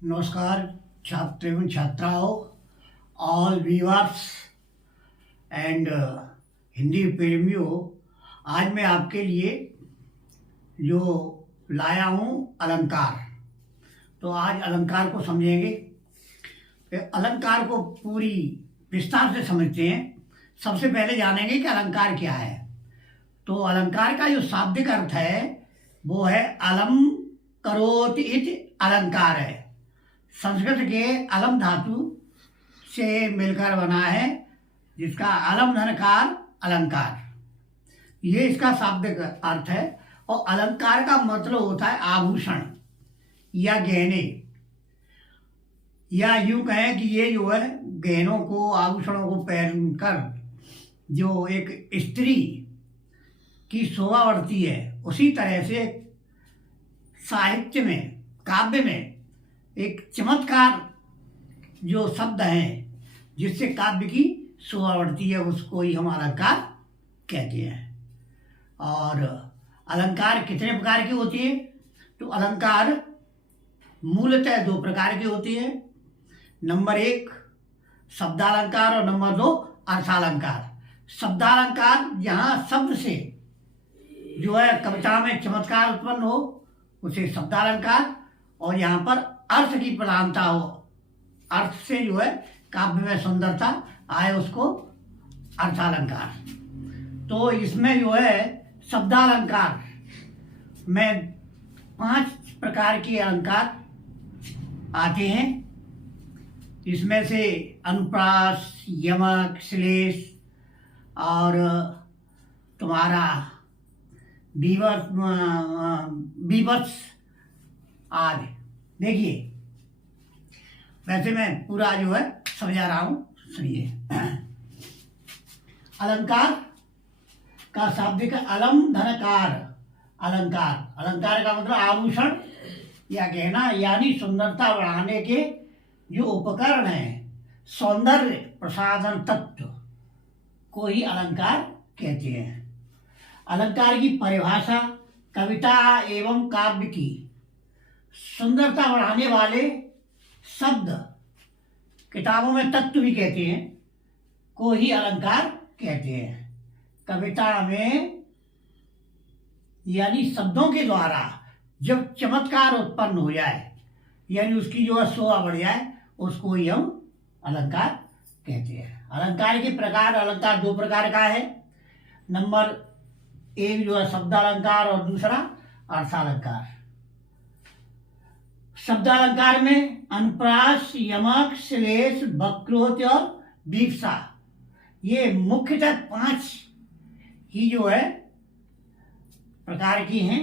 नमस्कार छात्र एवं छात्राओं, ऑल व्यूअर्स एंड हिंदी प्रेमियों। आज मैं आपके लिए जो लाया हूँ अलंकार। तो आज अलंकार को समझेंगे। अलंकार को पूरी विस्तार से समझते हैं। सबसे पहले जानेंगे कि अलंकार क्या है। तो अलंकार का जो शाब्दिक अर्थ है वो है अलम करोति इति अलंकार है। संस्कृत के अलम धातु से मिलकर बना है, जिसका अलम धनकार अलंकार, ये इसका शाब्दिक अर्थ है। और अलंकार का मतलब होता है आभूषण या गहने, या यूं कहें कि ये जो है गहनों को आभूषणों को पहनकर जो एक स्त्री की शोभा बढ़ती है, उसी तरह से साहित्य में, काव्य में एक चमत्कार जो शब्द हैं जिससे काव्य की शोभा बढ़ती है, उसको ही हम अलंकार कहते हैं। और अलंकार कितने प्रकार की होती है? तो अलंकार मूलतः दो प्रकार की होती है। नंबर 1 शब्दालंकार और नंबर 2 अर्थालंकार। शब्दालंकार जहाँ शब्द से जो है कविता में चमत्कार उत्पन्न हो उसे शब्दालंकार, और यहाँ पर अर्थ की प्रधानता हो, अर्थ से जो है काव्य में सुंदरता आए, उसको अर्थालंकार। तो इसमें जो है शब्दालंकार में 5 प्रकार के अलंकार आते हैं। इसमें से अनुप्रास, यमक, श्लेष और तुम्हारा बीभत्स आदि। देखिए, वैसे मैं पूरा जो है समझा रहा हूं, सुनिए। अलंकार का शाब्दिक अलम धनकार अलंकार। अलंकार का मतलब आभूषण या गहना, यानी सुंदरता बढ़ाने के जो उपकरण हैं, सौंदर्य प्रसाधन तत्व को ही अलंकार कहते हैं। अलंकार की परिभाषा कविता एवं काव्य की सुंदरता बढ़ाने वाले शब्द, किताबों में तत्व भी कहते हैं, को ही अलंकार कहते हैं। कविता में यानी शब्दों के द्वारा जब चमत्कार उत्पन्न हो जाए, यानी उसकी जो है शोभा बढ़ जाए, उसको ही हम अलंकार कहते हैं। अलंकार के प्रकार, अलंकार 2 प्रकार का है। नंबर 1 जो है शब्दालंकार और दूसरा अर्थालंकार। शब्दालंकार में अनुप्रास, यमक, श्लेष, वक्रोक्ति और वीप्सा, ये मुख्यतः 5 ही जो है प्रकार की हैं,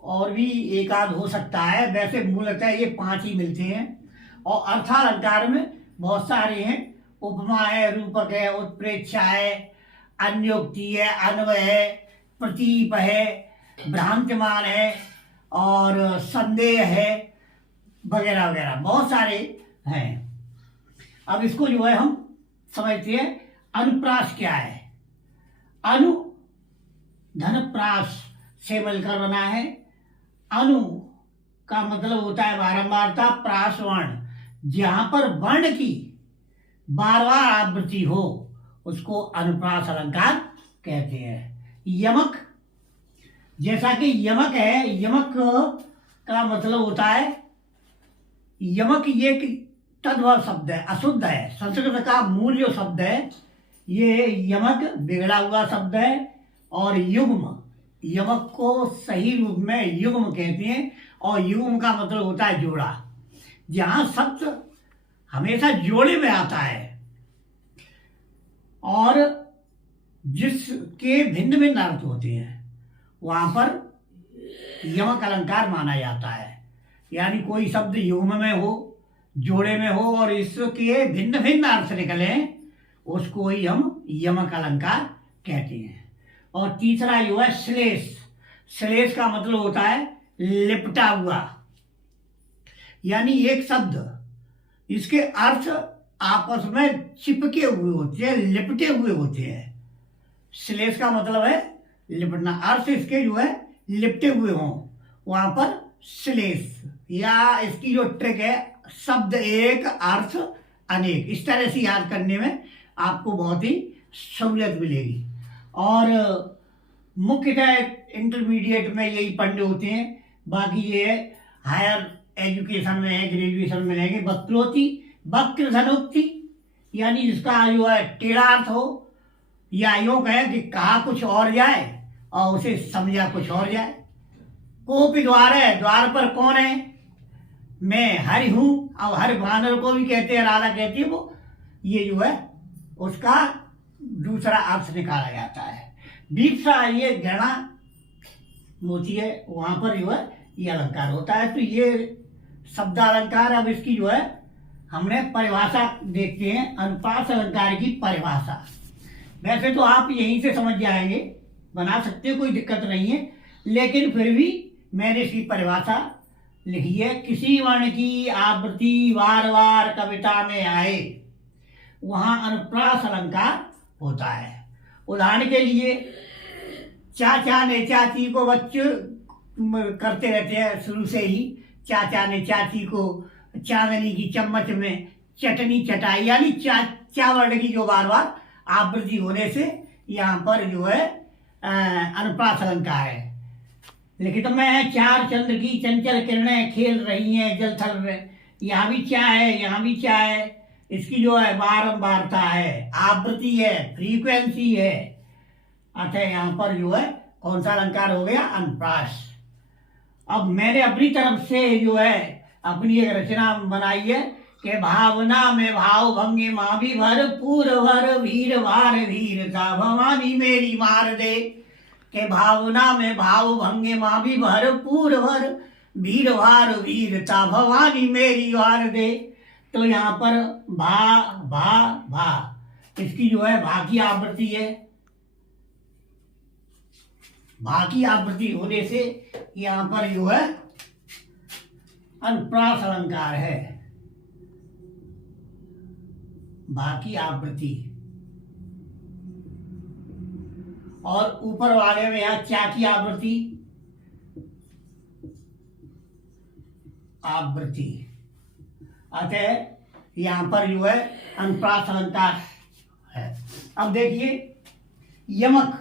और भी एक आध हो सकता है। वैसे मूलतः ये 5 ही मिलते हैं। और अर्थालंकार में बहुत सारे हैं। उपमा है, रूपक है, उत्प्रेक्षा है, अन्योक्ति है, अन्वय है, प्रतीप है, भ्रांतिमान है और संदेह है, वगैरह वगैरह बहुत सारे हैं। अब इसको जो है हम समझते हैं। अनुप्रास क्या है? अनु धनप्रास से मिलकर बना है। अनु का मतलब होता है बारंबारता, प्रास वर्ण, जहां पर वर्ण की बार बार आवृत्ति हो उसको अनुप्रास अलंकार कहते हैं। यमक, जैसा कि यमक है, यमक का मतलब होता है, यमक ये तद्भव शब्द है, अशुद्ध है। संस्कृत का मूल जो शब्द है ये यमक बिगड़ा हुआ शब्द है। और युग्म, यमक को सही रूप में युग्म कहते हैं, और युग्म का मतलब होता है जोड़ा, जहां शब्द हमेशा जोड़े में आता है और जिसके भिन्न भिन्न अर्थ होते हैं, वहां पर यमक अलंकार माना जाता है। यानी कोई शब्द युग्म में हो, जोड़े में हो, और इसके भिन्न भिन्न अर्थ निकले, उसको ही हम यमक अलंकार कहते हैं। और तीसरा जो है श्लेष। श्लेष का मतलब होता है लिपटा हुआ, यानी एक शब्द, इसके अर्थ आपस में चिपके हुए होते हैं, लिपटे हुए होते हैं। श्लेष का मतलब है लिपटना, अर्थ इसके जो है लिपटे हुए हों, वहां पर श्लेष, या इसकी जो ट्रिक है शब्द एक अर्थ अनेक, इस तरह से याद करने में आपको बहुत ही सहूलियत मिलेगी। और मुख्यतः इंटरमीडिएट में यही पढ़ने होते हैं, बाकी ये हायर एजुकेशन में है, ग्रेजुएशन में रहेंगे। वक्रोक्ति, वक्र धनोक्ति, यानी जिसका जो है टेढ़ा अर्थ हो, या यूँ कहे कि कहा कुछ और जाए और उसे समझा कुछ और जाए। कोपी द्वार है, द्वार पर कौन है? मैं हरि हूँ। अब हर वानर को भी कहते हैं, राधा कहती है वो, ये जो है उसका दूसरा अर्थ निकाला जाता है। दीक्षा, ये घृणा होती है, वहां पर जो है ये अलंकार होता है। तो ये शब्द अलंकार। अब इसकी जो है हमने परिभाषा देखते हैं, अनुप्रास अलंकार की परिभाषा। वैसे तो आप यहीं से समझ जाएंगे, बना सकते हो, कोई दिक्कत नहीं है, लेकिन फिर भी मैंने इसकी परिभाषा लिखी है। किसी वर्ण की आवृत्ति बार बार कविता में आए वहां अनुप्रास अलंकार होता है। उदाहरण के लिए चाचा ने चाची को, बच्चे करते रहते हैं शुरू से ही, चाचा ने चाची को चांदनी की चम्मच में चटनी चटाई, यानी चा वर्ण की जो बार बार आवृत्ति होने से यहाँ पर जो है अनुप्रास अलंकार है। लिखित में है, चार चंद्र की चंचल किरणें खेल रही हैं जल थल में। यहाँ भी चा है, यहाँ भी चा है। इसकी जो है बारंबारता है, आवृत्ति है, फ्रीक्वेंसी है। अतः यहाँ पर जो है कौन सा अलंकार हो गया? अनुप्रास। अब मैंने अपनी तरफ से जो है अपनी एक रचना बनाई है कि भावना में भाव भंगे माँ भी भर पूर भर वीर भार वीरता भवानी मेरी मार दे। के भावना में भाव भंगे माँ भी भर पूर भर वीर भार वीरता भवानी मेरी वार दे। तो यहाँ पर भा भा भा, इसकी जो है भा की आवृत्ति है। भा की आवृत्ति होने से यहाँ पर जो है अनुप्रास अलंकार है। भा की आवृत्ति। और ऊपर वाले में यहाँ चा की आवृत्ति, आवृत्ति। अतः यहाँ पर जो है अनुप्रास अलंकार है। अब देखिए यमक,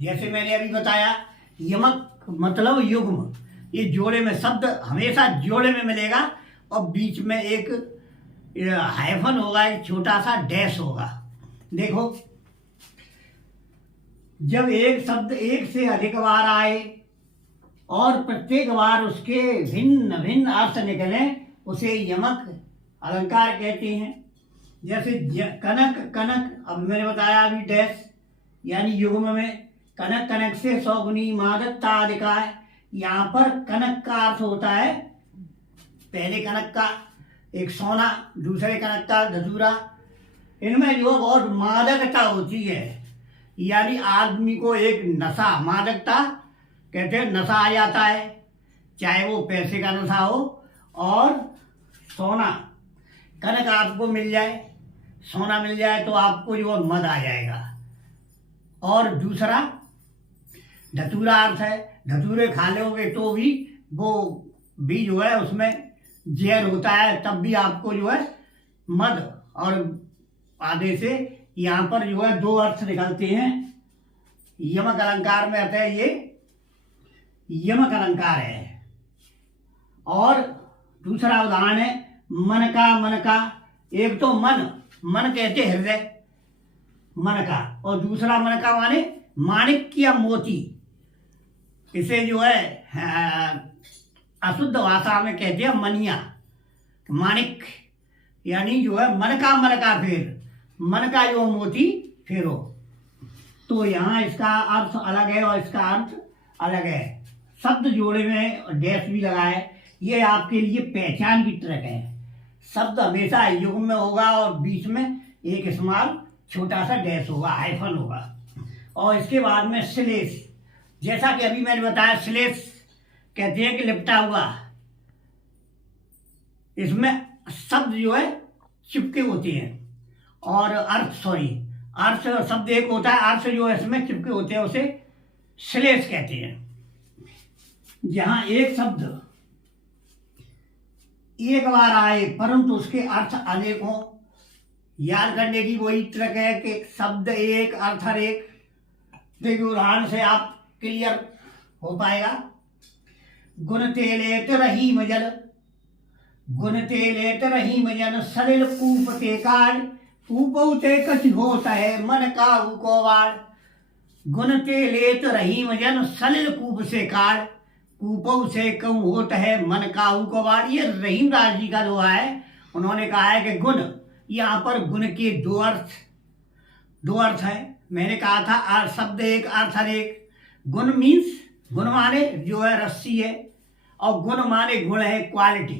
जैसे मैंने अभी बताया, यमक मतलब युग्म। ये जोड़े में, शब्द हमेशा जोड़े में मिलेगा और बीच में एक हाइफन होगा, एक छोटा सा डैश होगा। देखो, जब एक शब्द एक से अधिक बार आए और प्रत्येक बार उसके भिन्न भिन्न अर्थ निकले, उसे यमक अलंकार कहते हैं। जैसे कनक कनक, अब मैंने बताया अभी डैश, यानी युग्म में कनक कनक से सौगुनी मादकता अधिकार। यहाँ पर कनक का अर्थ होता है, पहले कनक का एक सोना, दूसरे कनक का धतूरा। इनमें जो बहुत मादकता होती है, यानी आदमी को एक नशा, मादकता कहते हैं, नशा आ जाता है, चाहे वो पैसे का नशा हो। और सोना, कनक आपको मिल जाए, सोना मिल जाए तो आपको जो मद आ जाएगा। और दूसरा धतूरा अर्थ है, धतूरे खा लोगे तो भी वो भी जो है उसमें जहर होता है, तब भी आपको जो है मद और आधे से। यहाँ पर जो है दो अर्थ निकलते हैं यमक अलंकार में, अतः ये यमक अलंकार है। और दूसरा उदाहरण है मन का, मन का। एक तो मन, मन कहते हृदय, मन का, और दूसरा मन का माने माणिक्य या मोती। इसे जो है अशुद्ध भाषा में कहते हैं मनिया, माणिक, यानी जो है मन का फेर, मन का जो मोती फेरो। तो यहाँ इसका अर्थ अलग है और इसका अर्थ अलग है। शब्द जोड़े में डैश भी लगा है, ये आपके लिए पहचान की तरह है। शब्द हमेशा युग्म में होगा और बीच में एक स्मॉल छोटा सा डैश होगा, हाइफन होगा। और इसके बाद में श्लेष, जैसा कि अभी मैंने बताया, श्लेष कहते हैं कि लिपटा हुआ। इसमें शब्द जो है चिपके होते हैं और अर्थ, अर्थ शब्द एक होता है, अर्थ जो है इसमें चिपके होते हैं, उसे श्लेष कहते हैं। जहां एक शब्द एक बार आए परंतु उसके अर्थ अनेक हों। याद करने की वही ट्रिक है कि शब्द एक अर्थ अनेक। देखिए उदाहरण से आप क्लियर हो पाएगा। गुण तेलेत रही मजल, गुण तेलेत रही मजल, सलिल कूप ते काढ़, कूपौ ते कछ होत है मन काहू को वाड़। गुण तेलेत रही मजल, सलिल कूप से काढ़, कूपौ से कहूँ होत है मन काहू को वाड़। ये रहीम दास जी का दोहा है। उन्होंने कहा है कि गुण, यहाँ पर गुण के दो अर्थ है। मैंने कहा था शब्द एक अर्थ अनेक। गुण मीन्स, गुण माने जो है रस्सी है, और गुण माने गुण है क्वालिटी।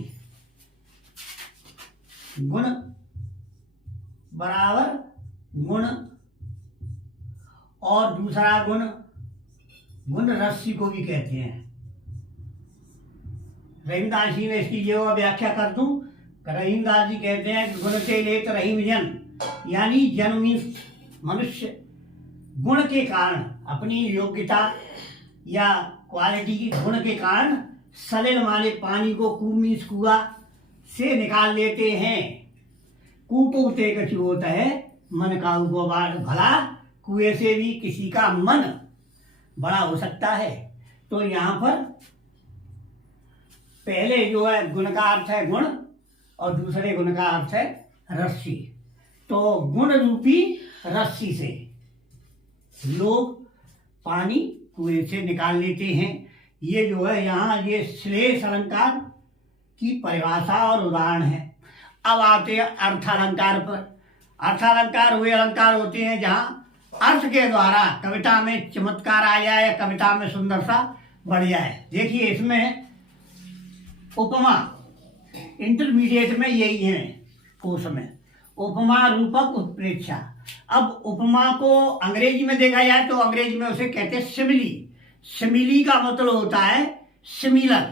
गुण बराबर गुण, और दूसरा गुण, गुण रस्सी को भी कहते हैं। रहीमदास जी ने इसकी जो व्याख्या कर दूं, रहीमदास जी कहते हैं कि गुण से लेत रहीम जन, यानी जन मीन्स मनुष्य, गुण के कारण अपनी योग्यता या क्वालिटी की गुण के कारण सलिल माने पानी को, कूप मीन्स कुआ से निकाल लेते हैं। कूप उते कछु होता है मन काहू को वाड़। भला कुएं से भी किसी का मन बड़ा हो सकता है। तो यहाँ पर पहले जो है गुण का अर्थ है गुण, और दूसरे गुण का अर्थ है रस्सी। तो गुण रूपी रस्सी से लोग पानी कुएं से निकाल लेते हैं। ये जो है यहाँ ये श्लेष अलंकार की परिभाषा और उदाहरण है। अब आते हैं अर्थालंकार पर। अर्थालंकार वे अलंकार होते हैं जहाँ अर्थ के द्वारा कविता में चमत्कार आ जाए, कविता में सुंदरता बढ़ जाए। देखिए इसमें उपमा इंटरमीडिएट में यही है कोर्स में, उपमा रूपक उत्प्रेक्षा। अब उपमा को अंग्रेजी में देखा जाए तो अंग्रेजी में उसे कहते हैं सिमिली। सिमिली का मतलब होता है सिमिलर,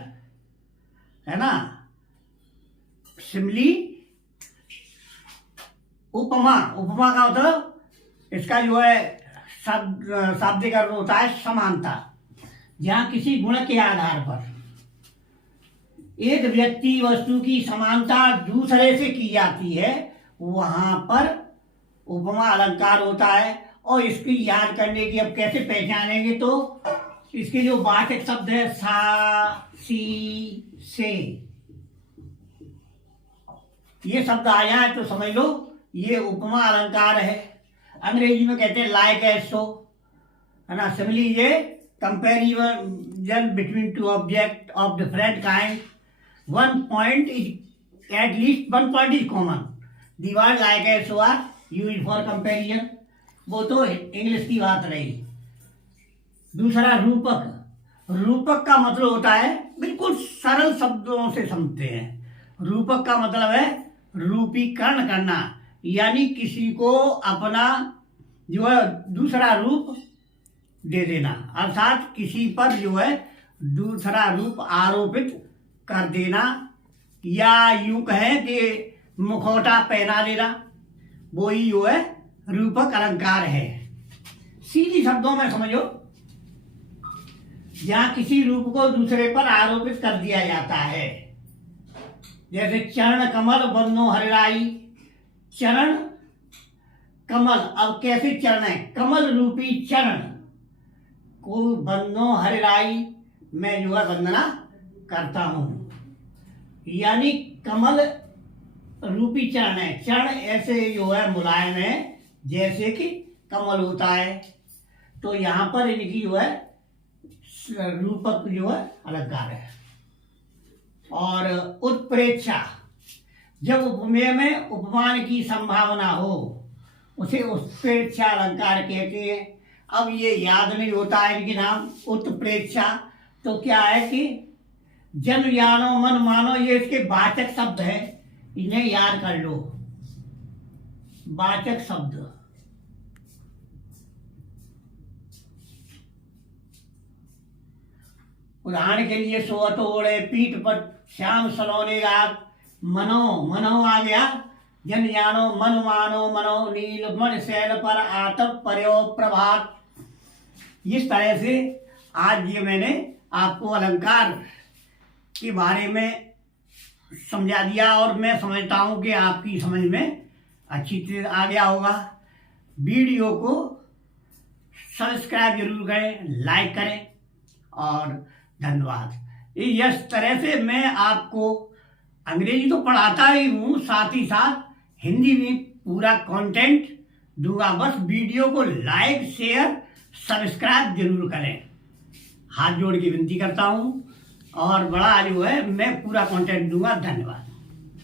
है ना। सिमिली, उपमा, उपमा का मतलब इसका जो है शाब्दिक अर्थ होता है समानता। जहां किसी गुण के आधार पर एक व्यक्ति वस्तु की समानता दूसरे से की जाती है, वहां पर उपमा अलंकार होता है। और इसकी याद करने की अब कैसे पहचानेंगे, तो इसके जो वाचक शब्द है सा, सी, से, ये शब्द आ जाए तो समझ लो ये उपमा अलंकार है। अंग्रेजी में कहते हैं लाइक एज सो, है ना। सिमिली ये comparison between two object of different kind, one point is at least one point is common. The word like as so are used for comparison. वो तो इंग्लिश की बात रही। दूसरा रूपक। रूपक का मतलब होता है, बिल्कुल सरल शब्दों से समझते हैं। रूपक का मतलब है रूपीकरण करना, यानी किसी को अपना जो है दूसरा रूप दे देना, अर्थात किसी पर जो है दूसरा रूप आरोपित कर देना, या यूं कहें कि मुखौटा पहना देना। वो ही जो है रूपक अलंकार है। सीधी शब्दों में समझो, जहां किसी रूप को दूसरे पर आरोपित कर दिया जाता है। जैसे चरण कमल बंदो हरिराई, चरण कमल, अब कैसे चरण है, कमल रूपी चरण को बंदो हरिराई, मैं जो है वंदना करता हूं। यानी कमल रूपी चरण है। चरण ऐसे जो है मुलायम है जैसे कि कमल होता है। तो यहां पर इनकी जो है रूपक जो है अलंकार है। और उत्प्रेक्षा, जब उपमेय में उपमान की संभावना हो उसे उत्प्रेक्षा अलंकार कहते हैं। अब ये याद नहीं होता है इनके नाम। उत्प्रेक्षा तो क्या है कि जन जानो मन मानो, ये इसके वाचक शब्द है, इन्हें याद कर लो। वाचक शब्द, उदाहरण के लिए सोवत ओढ़े पीठ पर श्याम सलोने रात, मनो, मनो आ गया। जन जानो मन मानो, मनो नील मन शैल पर आतप पर्यो प्रभात। इस तरह से आज ये मैंने आपको अलंकार के बारे में समझा दिया और मैं समझता हूँ कि आपकी समझ में अच्छी तरह आ गया होगा। वीडियो को सब्सक्राइब जरूर करें, लाइक करें और धन्यवाद। इस तरह से मैं आपको अंग्रेजी तो पढ़ाता ही हूँ, साथ ही साथ हिंदी में पूरा कंटेंट दूंगा। बस वीडियो को लाइक, शेयर, सब्सक्राइब जरूर करें, हाथ जोड़ के विनती करता हूँ। और बड़ा जो है मैं पूरा कंटेंट दूंगा। धन्यवाद।